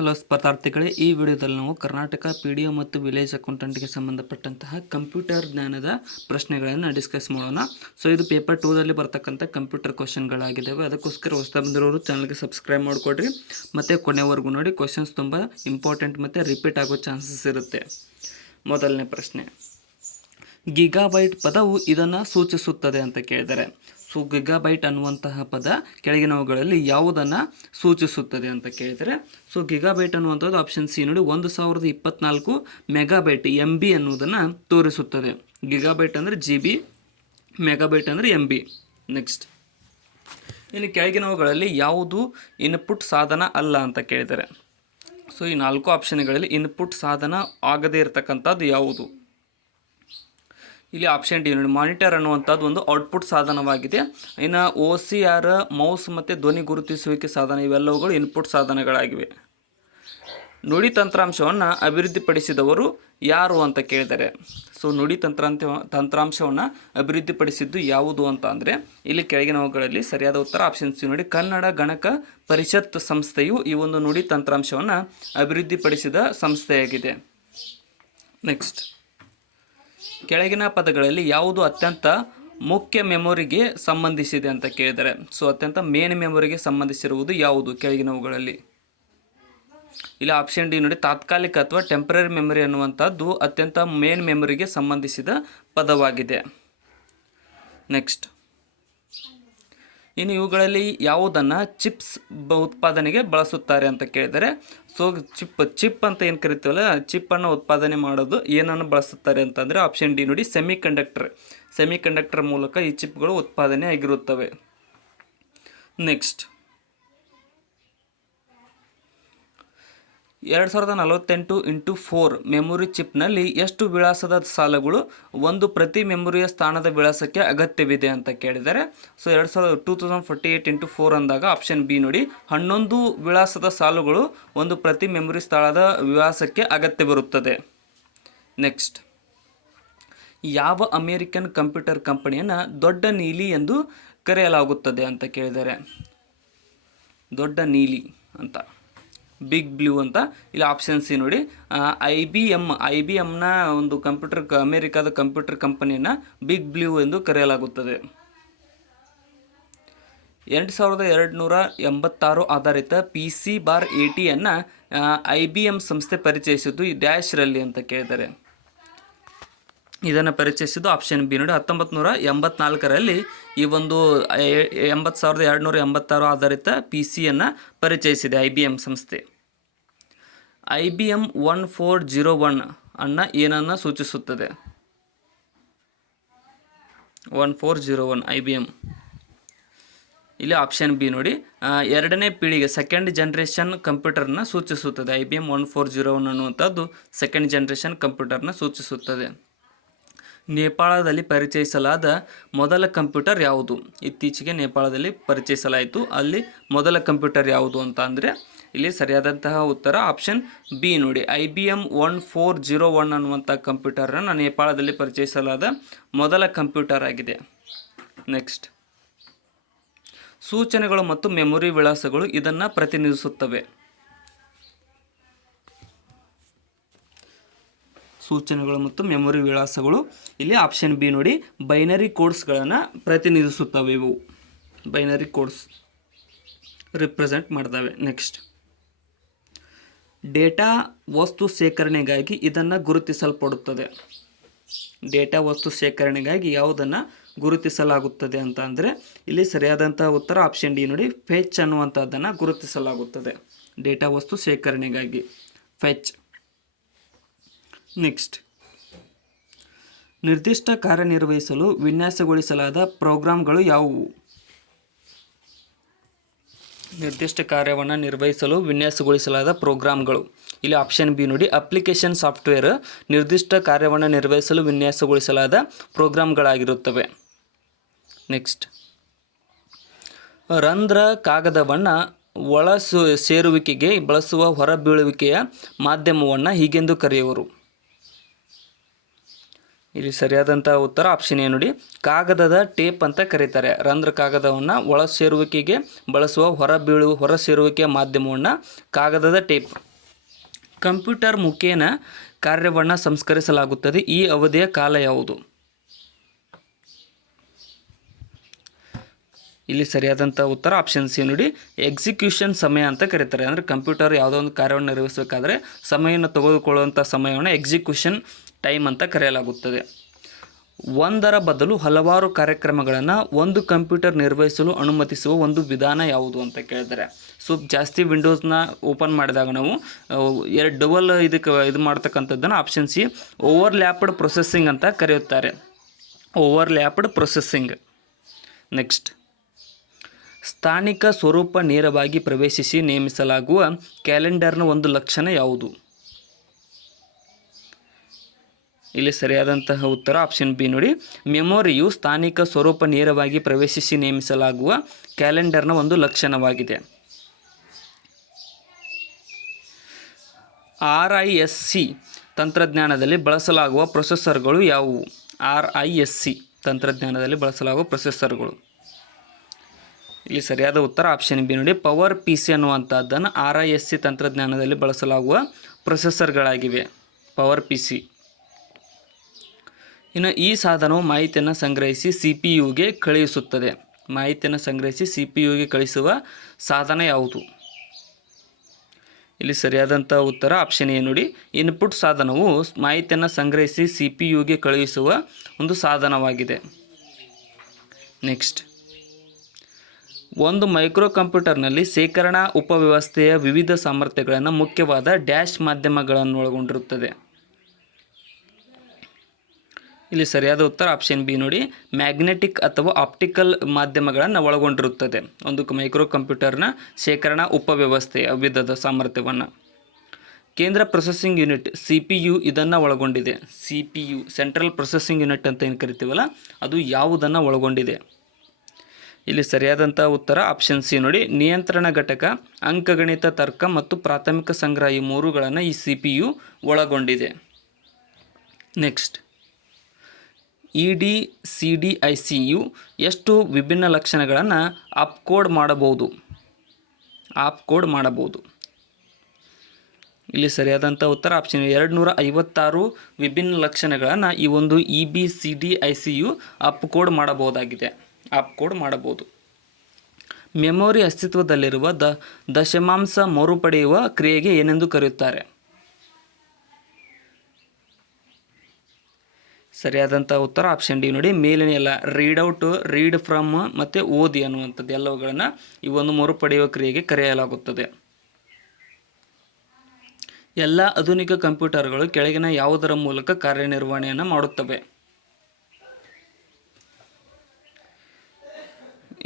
Hello ಸ್ಪರ್ಧಾರ್ಥಿಗಳೇ, ಈ ವಿಡಿಯೋದಲ್ಲಿ ನಾವು ಕರ್ನಾಟಕ PDO ಮತ್ತು ವಿಲೇಜ್ ಅಕೌಂಟೆಂಟ್ಗೆ ಸಂಬಂಧಪಟ್ಟಂತಹ ಕಂಪ್ಯೂಟರ್ ಜ್ಞಾನದ ಪ್ರಶ್ನೆಗಳನ್ನು ಡಿಸ್ಕಸ್ ಮಾಡೋಣ. ಸೊ ಇದು ಪೇಪರ್ 2ದಲ್ಲಿ ಬರ್ತಕ್ಕಂಥ ಕಂಪ್ಯೂಟರ್ ಕ್ವಶನ್ಗಳಾಗಿದ್ದಾವೆ. ಅದಕ್ಕೋಸ್ಕರ ಹೊಸದಾಗಿ ಬಂದಿರೋರು ಚಾನಲ್ಗೆ ಸಬ್ಸ್ಕ್ರೈಬ್ ಮಾಡಿಕೊಡ್ರಿ ಮತ್ತು ಕೊನೆವರೆಗೂ ನೋಡಿ. ಕ್ವಶನ್ಸ್ ತುಂಬ ಇಂಪಾರ್ಟೆಂಟ್ ಮತ್ತು ರಿಪೀಟ್ ಆಗೋ ಚಾನ್ಸಸ್ ಇರುತ್ತೆ. ಮೊದಲನೇ ಪ್ರಶ್ನೆ, ಗಿಗಾಬೈಟ್ ಪದವು ಇದನ್ನು ಸೂಚಿಸುತ್ತದೆ ಅಂತ ಕೇಳಿದರೆ. ಸೊ ಗಿಗಾಬೈಟ್ ಅನ್ನುವಂತಹ ಪದ ಕೆಳಗಿನವುಗಳಲ್ಲಿ ಯಾವುದನ್ನು ಸೂಚಿಸುತ್ತದೆ ಅಂತ ಕೇಳಿದರೆ, ಸೊ ಗಿಗಾಬೈಟ್ ಅನ್ನುವಂಥದ್ದು ಆಪ್ಷನ್ ಸಿ ನೋಡಿ 1024 ಮೆಗಾಬೈಟ್ MB ಅನ್ನುವುದನ್ನು ತೋರಿಸುತ್ತದೆ. ಗಿಗಾಬೈಟ್ ಅಂದರೆ GB, ಮೆಗಾಬೈಟ್ ಅಂದರೆ MB. ನೆಕ್ಸ್ಟ್, ಇನ್ನು ಕೆಳಗಿನವುಗಳಲ್ಲಿ ಯಾವುದು ಇನ್ಪುಟ್ ಸಾಧನ ಅಲ್ಲ ಅಂತ ಕೇಳಿದರೆ. ಸೊ ಈ 4 ಆಪ್ಷನ್ಗಳಲ್ಲಿ ಇನ್ಪುಟ್ ಸಾಧನ ಆಗದೇ ಇರತಕ್ಕಂಥದ್ದು ಯಾವುದು? ಇಲ್ಲಿ ಆಪ್ಷನ್ ಡಿ ನೋಡಿ, ಮಾನಿಟರ್ ಅನ್ನುವಂಥದ್ದು ಒಂದು ಔಟ್ಪುಟ್ ಸಾಧನವಾಗಿದೆ. ಇನ್ನು OCR, ಮೌಸ್ ಮತ್ತು ಧ್ವನಿ ಗುರುತಿಸುವಿಕೆ ಸಾಧನ ಇವೆಲ್ಲವುಗಳು ಇನ್ಪುಟ್ ಸಾಧನಗಳಾಗಿವೆ. ನುಡಿ ತಂತ್ರಾಂಶವನ್ನು ಅಭಿವೃದ್ಧಿಪಡಿಸಿದವರು ಯಾರು ಅಂತ ಕೇಳಿದರೆ. ಸೊ ನುಡಿ ತಂತ್ರಾಂಶವನ್ನು ಅಭಿವೃದ್ಧಿಪಡಿಸಿದ್ದು ಯಾವುದು ಅಂತ ಅಂದರೆ ಇಲ್ಲಿ ಕೆಳಗಿನವುಗಳಲ್ಲಿ ಸರಿಯಾದ ಉತ್ತರ ಆಪ್ಷನ್ ಸಿ ನೋಡಿ, ಕನ್ನಡ ಗಣಕ ಪರಿಷತ್ ಸಂಸ್ಥೆಯು ಈ ಒಂದು ನುಡಿ ತಂತ್ರಾಂಶವನ್ನು ಅಭಿವೃದ್ಧಿಪಡಿಸಿದ ಸಂಸ್ಥೆಯಾಗಿದೆ. ನೆಕ್ಸ್ಟ್, ಕೆಳಗಿನ ಪದಗಳಲ್ಲಿ ಯಾವುದು ಅತ್ಯಂತ ಮುಖ್ಯ ಮೆಮೊರಿಗೆ ಸಂಬಂಧಿಸಿದೆ ಅಂತ ಕೇಳಿದರೆ. ಸೊ ಅತ್ಯಂತ ಮೇನ್ ಮೆಮೊರಿಗೆ ಸಂಬಂಧಿಸಿರುವುದು ಯಾವುದು ಕೆಳಗಿನವುಗಳಲ್ಲಿ? ಇಲ್ಲಿ ಆಪ್ಷನ್ ಡಿ ನೋಡಿ, ತಾತ್ಕಾಲಿಕ ಅಥವಾ ಟೆಂಪರರಿ ಮೆಮೊರಿ ಅನ್ನುವಂಥದ್ದು ಅತ್ಯಂತ ಮೇನ್ ಮೆಮೊರಿಗೆ ಸಂಬಂಧಿಸಿದ ಪದವಾಗಿದೆ. ನೆಕ್ಸ್ಟ್, ಇನ್ನು ಇವುಗಳಲ್ಲಿ ಯಾವುದನ್ನು ಚಿಪ್ಸ್ ಉತ್ಪಾದನೆಗೆ ಬಳಸುತ್ತಾರೆ ಅಂತ ಕೇಳಿದರೆ. ಸೊ ಚಿಪ್ ಅಂತ ಏನು ಕರಿತೀವಲ್ಲ, ಚಿಪ್ಪನ್ನು ಉತ್ಪಾದನೆ ಮಾಡೋದು ಏನನ್ನು ಬಳಸುತ್ತಾರೆ ಅಂತಂದರೆ ಆಪ್ಷನ್ ಡಿ ನೋಡಿ, ಸೆಮಿಕಂಡಕ್ಟರ್ ಮೂಲಕ ಈ ಚಿಪ್ಗಳು ಉತ್ಪಾದನೆ ಆಗಿರುತ್ತವೆ. ನೆಕ್ಸ್ಟ್, 2048x4 ಮೆಮೊರಿ ಚಿಪ್ನಲ್ಲಿ ಎಷ್ಟು ವಿಳಾಸದ ಸಾಲುಗಳು ಒಂದು ಪ್ರತಿ ಮೆಮೊರಿಯ ಸ್ಥಾನದ ವಿಳಾಸಕ್ಕೆ ಅಗತ್ಯವಿದೆ ಅಂತ ಕೇಳಿದರೆ. ಸೊ 2048x4 ಅಂದಾಗ ಆಪ್ಷನ್ ಬಿ ನೋಡಿ, 11 ವಿಳಾಸದ ಸಾಲುಗಳು ಒಂದು ಪ್ರತಿ ಮೆಮೊರಿ ಸ್ಥಳದ ವಿಳಾಸಕ್ಕೆ ಅಗತ್ಯವಿರುತ್ತದೆ. ನೆಕ್ಸ್ಟ್, ಯಾವ ಅಮೇರಿಕನ್ ಕಂಪ್ಯೂಟರ್ ಕಂಪನಿಯನ್ನು ದೊಡ್ಡ ನೀಲಿ ಎಂದು ಕರೆಯಲಾಗುತ್ತದೆ ಅಂತ ಕೇಳಿದರೆ. ದೊಡ್ಡ ನೀಲಿ ಅಂತ, ಬಿಗ್ ಬ್ಲೂ ಅಂತ. ಇಲ್ಲಿ ಆಪ್ಷನ್ ಸಿ ನೋಡಿ, IBMನ ಒಂದು ಅಮೇರಿಕಾದ ಕಂಪ್ಯೂಟರ್ ಕಂಪನಿಯನ್ನು ಬಿಗ್ ಬ್ಲೂ ಎಂದು ಕರೆಯಲಾಗುತ್ತದೆ. 8286 ಆಧಾರಿತ PC/80 IBM ಸಂಸ್ಥೆ ಪರಿಚಯಿಸಿದ್ದು ಈ ಡ್ಯಾಶ್ರಲ್ಲಿ ಅಂತ ಕೇಳಿದ್ದಾರೆ. ಇದನ್ನು ಪರಿಚಯಿಸಿದ್ದು ಆಪ್ಷನ್ ಬಿ ನೋಡಿ, 1984ರಲ್ಲಿ ಈ ಒಂದು 80286 ಆಧಾರಿತ PCಯನ್ನು ಪರಿಚಯಿಸಿದೆ IBM ಸಂಸ್ಥೆ. IBM 1401 ಏನನ್ನು ಸೂಚಿಸುತ್ತದೆ? 1401 IBM. ಇಲ್ಲಿ ಆಪ್ಷನ್ ಬಿ ನೋಡಿ, ಎರಡನೇ ಪೀಳಿಗೆ ಸೆಕೆಂಡ್ ಜನರೇಷನ್ ಕಂಪ್ಯೂಟರ್ನ ಸೂಚಿಸುತ್ತದೆ. IBM 1401 ಅನ್ನುವಂಥದ್ದು ಸೆಕೆಂಡ್ ಜನರೇಷನ್ ಕಂಪ್ಯೂಟರ್ನ ಸೂಚಿಸುತ್ತದೆ. ನೇಪಾಳದಲ್ಲಿ ಪರಿಚಯಿಸಲಾದ ಮೊದಲ ಕಂಪ್ಯೂಟರ್ ಯಾವುದು? ಇತ್ತೀಚೆಗೆ ನೇಪಾಳದಲ್ಲಿ ಪರಿಚಯಿಸಲಾಯಿತು. ಅಲ್ಲಿ ಮೊದಲ ಕಂಪ್ಯೂಟರ್ ಯಾವುದು ಅಂತ ಅಂದರೆ ಇಲ್ಲಿ ಸರಿಯಾದಂತಹ ಉತ್ತರ ಆಪ್ಷನ್ ಬಿ ನೋಡಿ, IBM 1401 ಅನ್ನುವಂಥ ಕಂಪ್ಯೂಟರನ್ನು ನೇಪಾಳದಲ್ಲಿ ಪರಿಚಯಿಸಲಾದ ಮೊದಲ ಕಂಪ್ಯೂಟರ್ ಆಗಿದೆ. ನೆಕ್ಸ್ಟ್, ಸೂಚನೆಗಳು ಮತ್ತು ಮೆಮೊರಿ ವಿಳಾಸಗಳು ಇದನ್ನು ಪ್ರತಿನಿಧಿಸುತ್ತವೆ. ಸೂಚನೆಗಳು ಮತ್ತು ಮೆಮೊರಿ ವಿಳಾಸಗಳು ಇಲ್ಲಿ ಆಪ್ಷನ್ ಬಿ ನೋಡಿ, ಬೈನರಿ ಕೋಡ್ಸ್ಗಳನ್ನು ಪ್ರತಿನಿಧಿಸುತ್ತವೆ. ಇವು ಬೈನರಿ ಕೋಡ್ಸ್ ರಿಪ್ರೆಸೆಂಟ್ ಮಾಡ್ತವೆ. ನೆಕ್ಸ್ಟ್, ಡೇಟಾ ವಸ್ತು ಶೇಖರಣೆಗಾಗಿ ಇದನ್ನು ಗುರುತಿಸಲ್ಪಡುತ್ತದೆ. ಡೇಟಾ ವಸ್ತು ಶೇಖರಣೆಗಾಗಿ ಯಾವುದನ್ನು ಗುರುತಿಸಲಾಗುತ್ತದೆ ಅಂತ ಅಂದರೆ ಇಲ್ಲಿ ಸರಿಯಾದಂಥ ಉತ್ತರ ಆಪ್ಷನ್ ಡಿ ನೋಡಿ, ಫೆಚ್ ಅನ್ನುವಂಥದ್ದನ್ನು ಗುರುತಿಸಲಾಗುತ್ತದೆ. ಡೇಟಾ ವಸ್ತು ಶೇಖರಣೆಗಾಗಿ ಫೆಚ್. ನೆಕ್ಸ್ಟ್, ನಿರ್ದಿಷ್ಟ ಕಾರ್ಯನಿರ್ವಹಿಸಲು ವಿನ್ಯಾಸಗೊಳಿಸಲಾದ ಪ್ರೋಗ್ರಾಂಗಳು ಯಾವುವು? ನಿರ್ದಿಷ್ಟ ಕಾರ್ಯವನ್ನು ನಿರ್ವಹಿಸಲು ವಿನ್ಯಾಸಗೊಳಿಸಲಾದ ಪ್ರೋಗ್ರಾಂಗಳು ಇಲ್ಲಿ ಆಪ್ಷನ್ ಬಿ ನೋಡಿ, ಅಪ್ಲಿಕೇಶನ್ ಸಾಫ್ಟ್ವೇರ್ ನಿರ್ದಿಷ್ಟ ಕಾರ್ಯವನ್ನು ನಿರ್ವಹಿಸಲು ವಿನ್ಯಾಸಗೊಳಿಸಲಾದ ಪ್ರೋಗ್ರಾಂಗಳಾಗಿರುತ್ತವೆ. ನೆಕ್ಸ್ಟ್, ರಂಧ್ರ ಕಾಗದವನ್ನು ಒಳ ಸೇರುವಿಕೆಗೆ ಬಳಸುವ ಹೊರಬೀಳುವಿಕೆಯ ಮಾಧ್ಯಮವನ್ನು ಹೀಗೆಂದು ಕರೆಯುವರು. ಇಲ್ಲಿ ಸರಿಯಾದಂಥ ಉತ್ತರ ಆಪ್ಷನ್ ಎ ನೋಡಿ, ಕಾಗದದ ಟೇಪ್ ಅಂತ ಕರೀತಾರೆ. ರಂಧ್ರ ಕಾಗದವನ್ನು ಒಳ ಸೇರುವಿಕೆಗೆ ಬಳಸುವ ಹೊರ ಸೇರುವಿಕೆಯ ಮಾಧ್ಯಮವನ್ನು ಕಾಗದದ ಟೇಪ್ ಕಂಪ್ಯೂಟರ್ ಮುಖೇನ ಕಾರ್ಯವನ್ನು ಸಂಸ್ಕರಿಸಲಾಗುತ್ತದೆ. ಈ ಅವಧಿಯ ಕಾಲ ಯಾವುದು? ಇಲ್ಲಿ ಸರಿಯಾದಂಥ ಉತ್ತರ ಆಪ್ಷನ್ ಸಿ ನೋಡಿ, ಎಕ್ಸಿಕ್ಯೂಷನ್ ಸಮಯ ಅಂತ ಕರೀತಾರೆ. ಅಂದರೆ ಕಂಪ್ಯೂಟರ್ ಯಾವುದೋ ಒಂದು ಕಾರ್ಯವನ್ನು ನಿರ್ವಹಿಸಬೇಕಾದ್ರೆ ಸಮಯವನ್ನು ತೆಗೆದುಕೊಳ್ಳುವಂಥ ಸಮಯವನ್ನು ಎಕ್ಸಿಕ್ಯೂಷನ್ ಟೈಮ್ ಅಂತ ಕರೆಯಲಾಗುತ್ತದೆ. ಒಂದರ ಬದಲು ಹಲವಾರು ಕಾರ್ಯಕ್ರಮಗಳನ್ನು ಒಂದು ಕಂಪ್ಯೂಟರ್ ನಿರ್ವಹಿಸಲು ಅನುಮತಿಸುವ ಒಂದು ವಿಧಾನ ಯಾವುದು ಅಂತ ಕೇಳಿದರೆ, ಸೊ ಜಾಸ್ತಿ ವಿಂಡೋಸ್ನ ಓಪನ್ ಮಾಡಿದಾಗ ನಾವು ಡಬಲ್ ಇದು ಮಾಡ್ತಕ್ಕಂಥದ್ದನ್ನು ಆಪ್ಷನ್ ಸಿ ಓವರ್ಲ್ಯಾಪ್ಡ್ ಪ್ರೊಸೆಸಿಂಗ್ ಅಂತ ಕರೆಯುತ್ತಾರೆ. ಓವರ್ಲ್ಯಾಪ್ಡ್ ಪ್ರೊಸೆಸಿಂಗ್. ನೆಕ್ಸ್ಟ್, ಸ್ಥಾನಿಕ ಸ್ವರೂಪ ನೇರವಾಗಿ ಪ್ರವೇಶಿಸಿ ನೇಮಿಸಲಾಗುವ ಕ್ಯಾಲೆಂಡರ್ನ ಒಂದು ಲಕ್ಷಣ ಯಾವುದು? ಇಲ್ಲಿ ಸರಿಯಾದಂತಹ ಉತ್ತರ ಆಪ್ಷನ್ ಬಿ ನೋಡಿ, ಮೆಮೊರಿಯು ಸ್ಥಾನಿಕ ಸ್ವರೂಪ ನೇರವಾಗಿ ಪ್ರವೇಶಿಸಿ ನೇಮಿಸಲಾಗುವ ಕ್ಯಾಲೆಂಡರ್ನ ಒಂದು ಲಕ್ಷಣವಾಗಿದೆ. RISC ತಂತ್ರಜ್ಞಾನದಲ್ಲಿ ಬಳಸಲಾಗುವ ಪ್ರೊಸೆಸರ್ಗಳು ಯಾವುವು? RISC ತಂತ್ರಜ್ಞಾನದಲ್ಲಿ ಬಳಸಲಾಗುವ ಪ್ರೊಸೆಸರ್ಗಳು. ಇಲ್ಲಿ ಸರಿಯಾದ ಉತ್ತರ ಆಪ್ಷನ್ ಬಿ ನೋಡಿ, ಪವರ್ PC ಅನ್ನುವಂಥದ್ದನ್ನು RISC ತಂತ್ರಜ್ಞಾನದಲ್ಲಿ ಬಳಸಲಾಗುವ ಪ್ರೊಸೆಸರ್ಗಳಾಗಿವೆ. Power PC. ಇನ್ನು ಈ ಸಾಧನವು ಮಾಹಿತಿಯನ್ನು ಸಂಗ್ರಹಿಸಿ CPU-ಗೆ ಕಳುಹಿಸುತ್ತದೆ. ಮಾಹಿತಿಯನ್ನು ಸಂಗ್ರಹಿಸಿ CPU-ಗೆ ಕಳಿಸುವ ಸಾಧನ ಯಾವುದು? ಇಲ್ಲಿ ಸರಿಯಾದಂಥ ಉತ್ತರ ಆಪ್ಷನ್ ಎ ನೋಡಿ, ಇನ್ಪುಟ್ ಸಾಧನವು ಮಾಹಿತಿಯನ್ನು ಸಂಗ್ರಹಿಸಿ CPU-ಗೆ ಕಳುಹಿಸುವ ಒಂದು ಸಾಧನವಾಗಿದೆ. ನೆಕ್ಸ್ಟ್, ಒಂದು ಮೈಕ್ರೋ ಕಂಪ್ಯೂಟರ್ನಲ್ಲಿ ಶೇಖರಣಾ ಉಪವ್ಯವಸ್ಥೆಯ ವಿವಿಧ ಸಾಮರ್ಥ್ಯಗಳನ್ನು ಮುಖ್ಯವಾದ ಡ್ಯಾಶ್ ಮಾಧ್ಯಮಗಳನ್ನು ಒಳಗೊಂಡಿರುತ್ತದೆ. ಇಲ್ಲಿ ಸರಿಯಾದ ಉತ್ತರ ಆಪ್ಷನ್ ಬಿ ನೋಡಿ, ಮ್ಯಾಗ್ನೆಟಿಕ್ ಅಥವಾ ಆಪ್ಟಿಕಲ್ ಮಾಧ್ಯಮಗಳನ್ನು ಒಳಗೊಂಡಿರುತ್ತದೆ ಒಂದು ಮೈಕ್ರೋ ಕಂಪ್ಯೂಟರ್ನ ಶೇಖರಣಾ ಉಪವ್ಯವಸ್ಥೆಯ ವಿವಿಧ ಸಾಮರ್ಥ್ಯವನ್ನು. ಕೇಂದ್ರ ಪ್ರೊಸೆಸಿಂಗ್ ಯೂನಿಟ್ CPU ಇದನ್ನು ಒಳಗೊಂಡಿದೆ. CPU ಸೆಂಟ್ರಲ್ ಪ್ರೊಸೆಸಿಂಗ್ ಯೂನಿಟ್ ಅಂತ ಏನು ಕರಿತೀವಲ್ಲ, ಅದು ಯಾವುದನ್ನು ಒಳಗೊಂಡಿದೆ? ಇಲ್ಲಿ ಸರಿಯಾದಂಥ ಉತ್ತರ ಆಪ್ಷನ್ ಸಿ ನೋಡಿ, ನಿಯಂತ್ರಣ ಘಟಕ, ಅಂಕಗಣಿತ ತರ್ಕ ಮತ್ತು ಪ್ರಾಥಮಿಕ ಸಂಗ್ರಹ, ಈ ಮೂರುಗಳನ್ನು ಈ CPU ಒಳಗೊಂಡಿದೆ. ನೆಕ್ಸ್ಟ್, EDCDICU ಎಷ್ಟು ವಿಭಿನ್ನ ಲಕ್ಷಣಗಳನ್ನು ಅಪ್ಕೋಡ್ ಮಾಡಬಹುದು? ಇಲ್ಲಿ ಸರಿಯಾದಂಥ ಉತ್ತರ ಆಪ್ಷನ್ 256 ವಿಭಿನ್ನ ಲಕ್ಷಣಗಳನ್ನು ಈ ಒಂದು EBCDICU ಅಪ್ಕೋಡ್ ಮಾಡಬಹುದು. ಮೆಮೊರಿ ಅಸ್ತಿತ್ವದಲ್ಲಿರುವ ದಶಮಾಂಶ ಮರುಪಡೆಯುವ ಕ್ರಿಯೆಗೆ ಏನೆಂದು ಕರೆಯುತ್ತಾರೆ? ಸರಿಯಾದಂಥ ಉತ್ತರ ಆಪ್ಷನ್ ಡಿ ನೋಡಿ, ಮೇಲಿನ ಎಲ್ಲ ರೀಡ್ಔಟ್, ರೀಡ್ ಫ್ರಮ್ ಮತ್ತು ಓದಿ ಅನ್ನುವಂಥದ್ದು ಎಲ್ಲವುಗಳನ್ನು ಈ ಒಂದು ಮರುಪಡೆಯುವ ಕ್ರಿಯೆಗೆ ಕರೆಯಲಾಗುತ್ತದೆ. ಎಲ್ಲ ಆಧುನಿಕ ಕಂಪ್ಯೂಟರ್ಗಳು ಕೆಳಗಿನ ಯಾವುದರ ಮೂಲಕ ಕಾರ್ಯನಿರ್ವಹಣೆಯನ್ನು ಮಾಡುತ್ತವೆ?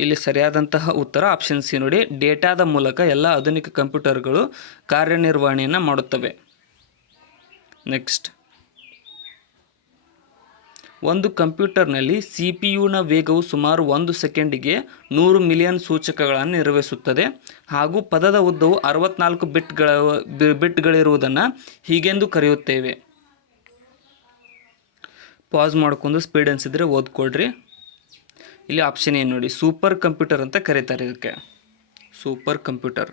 ಇಲ್ಲಿ ಸರಿಯಾದಂತಹ ಉತ್ತರ ಆಪ್ಷನ್ ಸಿ ನೋಡಿ, ಡೇಟಾದ ಮೂಲಕ ಎಲ್ಲ ಆಧುನಿಕ ಕಂಪ್ಯೂಟರ್ಗಳು ಕಾರ್ಯನಿರ್ವಹಣೆಯನ್ನು ಮಾಡುತ್ತವೆ. ನೆಕ್ಸ್ಟ್, ಒಂದು ಕಂಪ್ಯೂಟರ್ನಲ್ಲಿ CPU-ನ ವೇಗವು ಸುಮಾರು 1 ಸೆಕೆಂಡಿಗೆ 100 ಮಿಲಿಯನ್ ಸೂಚಕಗಳನ್ನು ನಿರ್ವಹಿಸುತ್ತದೆ ಹಾಗೂ ಪದದ ಉದ್ದವು 64 ಬಿಟ್ಗಳಿರುವುದನ್ನು ಹೀಗೆಂದು ಕರೆಯುತ್ತೇವೆ. ಪಾಸ್ ಮಾಡ್ಕೊಂಡು ಸ್ಪೀಡ್ ಅನಿಸಿದರೆ ಓದ್ಕೊಳ್ರಿ. ಇಲ್ಲಿ ಆಪ್ಷನ್ ಏನು ನೋಡಿ, ಸೂಪರ್ ಕಂಪ್ಯೂಟರ್ ಅಂತ ಕರೀತಾರೆ ಇದಕ್ಕೆ, ಸೂಪರ್ ಕಂಪ್ಯೂಟರ್.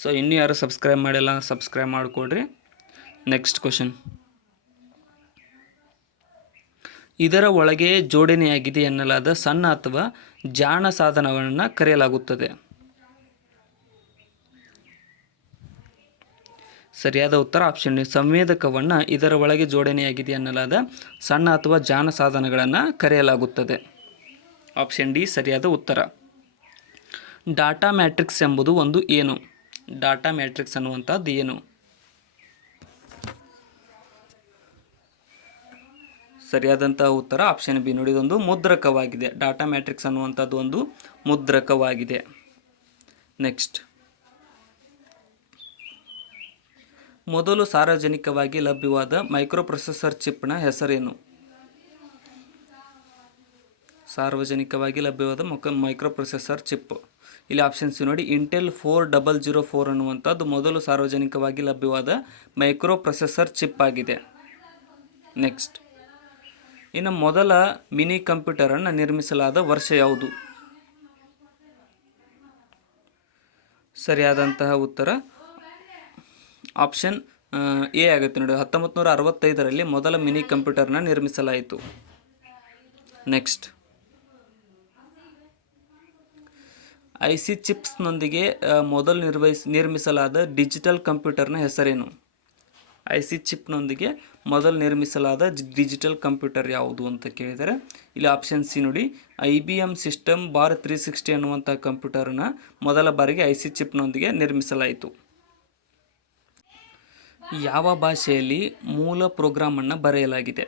ಸೊ ಇನ್ನೂ ಯಾರು ಸಬ್ಸ್ಕ್ರೈಬ್ ಮಾಡಿಲ್ಲ, ಸಬ್ಸ್ಕ್ರೈಬ್ ಮಾಡಿಕೊಡ್ರಿ. ನೆಕ್ಸ್ಟ್ ಕ್ವಶನ್, ಇದರ ಒಳಗೆ ಜೋಡಣೆಯಾಗಿದೆ ಎನ್ನಲಾದ ಸಣ್ಣ ಅಥವಾ ಜಾಣ ಸಾಧನವನ್ನು ಕರೆಯಲಾಗುತ್ತದೆ? ಸರಿಯಾದ ಉತ್ತರ ಆಪ್ಷನ್ ಡಿ, ಸಂವೇದಕವನ್ನು ಇದರ ಒಳಗೆ ಜೋಡಣೆಯಾಗಿದೆ ಎನ್ನಲಾದ ಸಣ್ಣ ಅಥವಾ ಜಾಣ ಸಾಧನಗಳನ್ನು ಕರೆಯಲಾಗುತ್ತದೆ. ಆಪ್ಷನ್ ಡಿ ಸರಿಯಾದ ಉತ್ತರ. ಡಾಟಾ ಮ್ಯಾಟ್ರಿಕ್ಸ್ ಎಂಬುದು ಒಂದು ಏನು? ಡಾಟಾ ಮ್ಯಾಟ್ರಿಕ್ಸ್ ಅನ್ನುವಂಥದ್ದು ಏನು? ಸರಿಯಾದಂಥ ಉತ್ತರ ಆಪ್ಷನ್ ಬಿ ನೋಡಿ, ಇದೊಂದು ಮುದ್ರಕವಾಗಿದೆ. ಡಾಟಾ ಮ್ಯಾಟ್ರಿಕ್ಸ್ ಅನ್ನುವಂಥದ್ದು ಒಂದು ಮುದ್ರಕವಾಗಿದೆ. ನೆಕ್ಸ್ಟ್, ಮೊದಲು ಸಾರ್ವಜನಿಕವಾಗಿ ಲಭ್ಯವಾದ ಮೈಕ್ರೋಪ್ರೊಸೆಸರ್ ಚಿಪ್ನ ಹೆಸರೇನು? ಸಾರ್ವಜನಿಕವಾಗಿ ಲಭ್ಯವಾದ ಮೈಕ್ರೋಪ್ರೊಸೆಸರ್ ಚಿಪ್. ಇಲ್ಲಿ ಆಪ್ಷನ್ ಸಿ ನೋಡಿ, ಇಂಟೆಲ್ 4004 ಅನ್ನುವಂಥದ್ದು ಮೊದಲು ಸಾರ್ವಜನಿಕವಾಗಿ ಲಭ್ಯವಾದ ಮೈಕ್ರೋಪ್ರೊಸೆಸರ್ ಚಿಪ್ ಆಗಿದೆ. ನೆಕ್ಸ್ಟ್, ಇನ್ನು ಮೊದಲ ಮಿನಿ ಕಂಪ್ಯೂಟರನ್ನು ನಿರ್ಮಿಸಲಾದ ವರ್ಷ ಯಾವುದು? ಸರಿಯಾದಂತಹ ಉತ್ತರ ಆಪ್ಷನ್ ಎ ಆಗುತ್ತೆ ನೋಡಿ. 1965ರಲ್ಲಿ ಮೊದಲ ಮಿನಿ ಕಂಪ್ಯೂಟರ್ನ ನಿರ್ಮಿಸಲಾಯಿತು. ನೆಕ್ಸ್ಟ್, ಐಸಿ ಚಿಪ್ಸ್ನೊಂದಿಗೆ ಮೊದಲು ನಿರ್ಮಿಸಲಾದ ಡಿಜಿಟಲ್ ಕಂಪ್ಯೂಟರ್ನ ಹೆಸರೇನು? ಐಸಿ ಚಿಪ್ನೊಂದಿಗೆ ಮೊದಲು ನಿರ್ಮಿಸಲಾದ ಡಿಜಿಟಲ್ ಕಂಪ್ಯೂಟರ್ ಯಾವುದು ಅಂತ ಕೇಳಿದರೆ ಇಲ್ಲಿ ಆಪ್ಷನ್ ಸಿ ನೋಡಿ, IBM ಸಿಸ್ಟಮ್ ಬಾರ್ 360 ಅನ್ನುವಂಥ ಕಂಪ್ಯೂಟರ್ನ ಮೊದಲ ಬಾರಿಗೆ ಐಸಿ ಚಿಪ್ನೊಂದಿಗೆ ನಿರ್ಮಿಸಲಾಯಿತು. ಯಾವ ಭಾಷೆಯಲ್ಲಿ ಮೂಲ ಪ್ರೋಗ್ರಾಮನ್ನು ಬರೆಯಲಾಗಿದೆ?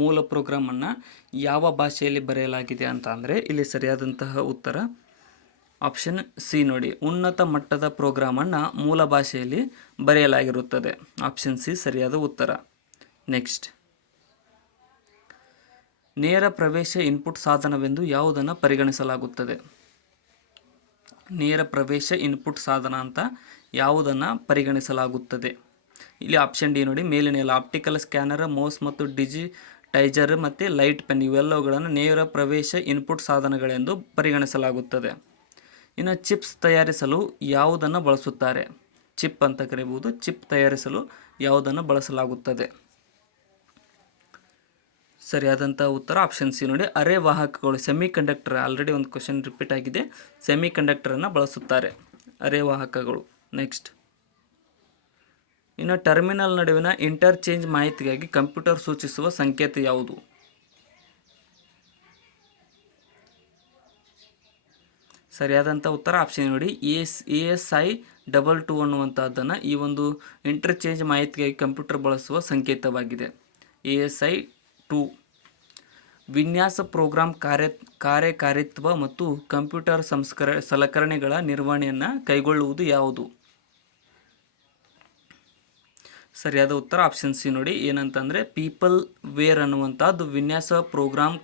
ಮೂಲ ಪ್ರೋಗ್ರಾಮನ್ನು ಯಾವ ಭಾಷೆಯಲ್ಲಿ ಬರೆಯಲಾಗಿದೆ ಅಂತ ಅಂದರೆ ಇಲ್ಲಿ ಸರಿಯಾದಂತಹ ಉತ್ತರ ಆಪ್ಷನ್ ಸಿ ನೋಡಿ, ಉನ್ನತ ಮಟ್ಟದ ಪ್ರೋಗ್ರಾಮನ್ನು ಮೂಲ ಭಾಷೆಯಲ್ಲಿ ಬರೆಯಲಾಗಿರುತ್ತದೆ. ಆಪ್ಷನ್ ಸಿ ಸರಿಯಾದ ಉತ್ತರ. ನೆಕ್ಸ್ಟ್, ನೇರ ಪ್ರವೇಶ ಇನ್ಪುಟ್ ಸಾಧನವೆಂದು ಯಾವುದನ್ನು ಪರಿಗಣಿಸಲಾಗುತ್ತದೆ? ನೇರ ಪ್ರವೇಶ ಇನ್ಪುಟ್ ಸಾಧನ ಅಂತ ಯಾವುದನ್ನು ಪರಿಗಣಿಸಲಾಗುತ್ತದೆ? ಇಲ್ಲಿ ಆಪ್ಷನ್ ಡಿ ನೋಡಿ, ಮೇಲಿನ ಎಲ್ಲ ಆಪ್ಟಿಕಲ್ ಸ್ಕ್ಯಾನರ್, ಮೌಸ್ ಮತ್ತು ಡಿಜಿಟೈಸರ್ ಮತ್ತು ಲೈಟ್ ಪೆನ್ ಇವೆಲ್ಲವುಗಳನ್ನು ನೇರ ಪ್ರವೇಶ ಇನ್ಪುಟ್ ಸಾಧನಗಳೆಂದು ಪರಿಗಣಿಸಲಾಗುತ್ತದೆ. ಇನ್ನು ಚಿಪ್ಸ್ ತಯಾರಿಸಲು ಯಾವುದನ್ನು ಬಳಸುತ್ತಾರೆ? ಚಿಪ್ ಅಂತ ಕರೀಬಹುದು. ಚಿಪ್ ತಯಾರಿಸಲು ಯಾವುದನ್ನು ಬಳಸಲಾಗುತ್ತದೆ? ಸರಿಯಾದಂಥ ಉತ್ತರ ಆಪ್ಷನ್ ಸಿ ನೋಡಿ, ಅರೆವಾಹಕಗಳು, ಸೆಮಿ ಕಂಡಕ್ಟರ್. ಆಲ್ರೆಡಿ ಒಂದು ಕ್ವಶನ್ ರಿಪೀಟ್ ಆಗಿದೆ. ಸೆಮಿ ಕಂಡಕ್ಟರನ್ನು ಬಳಸುತ್ತಾರೆ, ಅರೆವಾಹಕಗಳು. ನೆಕ್ಸ್ಟ್, ಇನ್ನು ಟರ್ಮಿನಲ್ ನಡುವಿನ ಇಂಟರ್ಚೇಂಜ್ ಮಾಹಿತಿಗಾಗಿ ಕಂಪ್ಯೂಟರ್ ಸೂಚಿಸುವ ಸಂಕೇತ ಯಾವುದು? ಸರಿಯಾದಂಥ ಉತ್ತರ ಆಪ್ಷನ್ ನೋಡಿ, ASI22 ಅನ್ನುವಂಥದ್ದನ್ನು ಈ ಒಂದು ಇಂಟರ್ಚೇಂಜ್ ಮಾಹಿತಿಗಾಗಿ ಕಂಪ್ಯೂಟರ್ ಬಳಸುವ ಸಂಕೇತವಾಗಿದೆ. ASI2. ವಿನ್ಯಾಸ ಪ್ರೋಗ್ರಾಂ ಕಾರ್ಯಕಾರಿತ್ವ ಮತ್ತು ಕಂಪ್ಯೂಟರ್ ಸಲಕರಣೆಗಳ ನಿರ್ವಹಣೆಯನ್ನು ಕೈಗೊಳ್ಳುವುದು ಯಾವುದು? ಸರಿಯಾದ ಉತ್ತರ ಆಪ್ಷನ್ ಸಿ ನೋಡಿ, ಏನಂತಂದರೆ ಪೀಪಲ್ ವೇರ್ ಅನ್ನುವಂಥದ್ದು ವಿನ್ಯಾಸ ಪ್ರೋಗ್ರಾಂ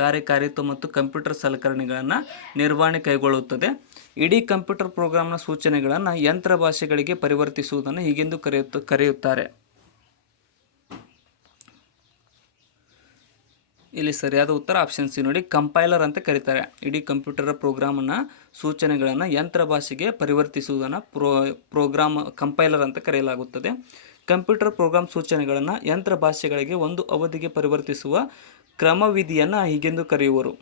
ಕಾರ್ಯಕಾರಿತ್ವ ಮತ್ತು ಕಂಪ್ಯೂಟರ್ ಸಲಕರಣೆಗಳನ್ನು ನಿರ್ವಹಣೆ ಕೈಗೊಳ್ಳುತ್ತದೆ. ಇಡೀ ಕಂಪ್ಯೂಟರ್ ಪ್ರೋಗ್ರಾಮ್ನ ಸೂಚನೆಗಳನ್ನು ಯಂತ್ರ ಭಾಷೆಗಳಿಗೆ ಪರಿವರ್ತಿಸುವುದನ್ನು ಹೀಗೆಂದು ಕರೆಯುತ್ತಾರೆ. ಇಲ್ಲಿ ಸರಿಯಾದ ಉತ್ತರ ಆಪ್ಷನ್ ಸಿ ನೋಡಿ, ಕಂಪೈಲರ್ ಅಂತ ಕರೀತಾರೆ. ಇಡೀ ಕಂಪ್ಯೂಟರ್ ಪ್ರೋಗ್ರಾಮನ್ನು ಸೂಚನೆಗಳನ್ನು ಯಂತ್ರ ಭಾಷೆಗೆ ಪರಿವರ್ತಿಸುವುದನ್ನು ಪ್ರೋಗ್ರಾಮ್ ಕಂಪೈಲರ್ ಅಂತ ಕರೆಯಲಾಗುತ್ತದೆ. ಕಂಪ್ಯೂಟರ್ ಪ್ರೋಗ್ರಾಮ್ ಸೂಚನೆಗಳನ್ನು ಯಂತ್ರ ಭಾಷೆಗಳಿಗೆ ಒಂದು ಅವಧಿಗೆ ಪರಿವರ್ತಿಸುವ ಕ್ರಮವಿಧಿಯನ್ನು ಹೀಗೆಂದು ಕರೆಯುವರು.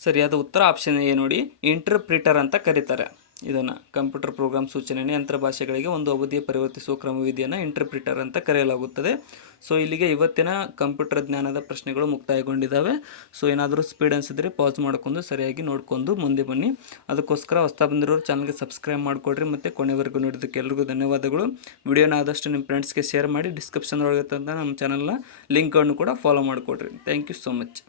ಸರಿಯಾದ ಉತ್ತರ ಆಪ್ಷನ್ ಎ ನೋಡಿ, ಇಂಟರ್ಪ್ರಿಟರ್ ಅಂತ ಕರೀತಾರೆ. ಇದನ್ನು ಕಂಪ್ಯೂಟರ್ ಪ್ರೋಗ್ರಾಮ್ ಸೂಚನೆಯನ್ನು ಯಂತ್ರ ಭಾಷೆಗಳಿಗೆ ಒಂದು ಅವಧಿಗೆ ಪರಿವರ್ತಿಸುವ ಕ್ರಮವಿಧಿಯನ್ನು ಇಂಟರ್ಪ್ರಿಟರ್ ಅಂತ ಕರೆಯಲಾಗುತ್ತದೆ. ಸೊ ಇಲ್ಲಿಗೆ ಇವತ್ತಿನ ಕಂಪ್ಯೂಟರ್ ಜ್ಞಾನದ ಪ್ರಶ್ನೆಗಳು ಮುಕ್ತಾಯಗೊಂಡಿದ್ದಾವೆ. ಸೊ ಏನಾದರೂ ಸ್ಪೀಡ್ ಅನಿಸಿದರೆ ಪಾಸ್ ಮಾಡ್ಕೊಂಡು ಸರಿಯಾಗಿ ನೋಡಿಕೊಂಡು ಮುಂದೆ ಬನ್ನಿ. ಅದಕ್ಕೋಸ್ಕರ ಹೊಸ್ತಾ ಬಂದಿರೋರು ಚಾನಲ್ಗೆ ಸಬ್ಸ್ಕ್ರೈಬ್ ಮಾಡಿಕೊಡ್ರಿ ಮತ್ತು ಕೊನೆವರೆಗೂ ನೋಡಿದ್ದಕ್ಕೆ ಎಲ್ರಿಗೂ ಧನ್ಯವಾದಗಳು. ವಿಡಿಯೋನ ಆದಷ್ಟು ನಿಮ್ಮ ಫ್ರೆಂಡ್ಸ್ಗೆ ಶೇರ್ ಮಾಡಿ, ಡಿಸ್ಕ್ರಿಪ್ಷನ್ ಒಳಗೆ ತಂದ ನಮ್ಮ ಚಾನಲ್ನ ಲಿಂಕನ್ನು ಕೂಡ ಫಾಲೋ ಮಾಡಿಕೊಡ್ರಿ. Thank you so much.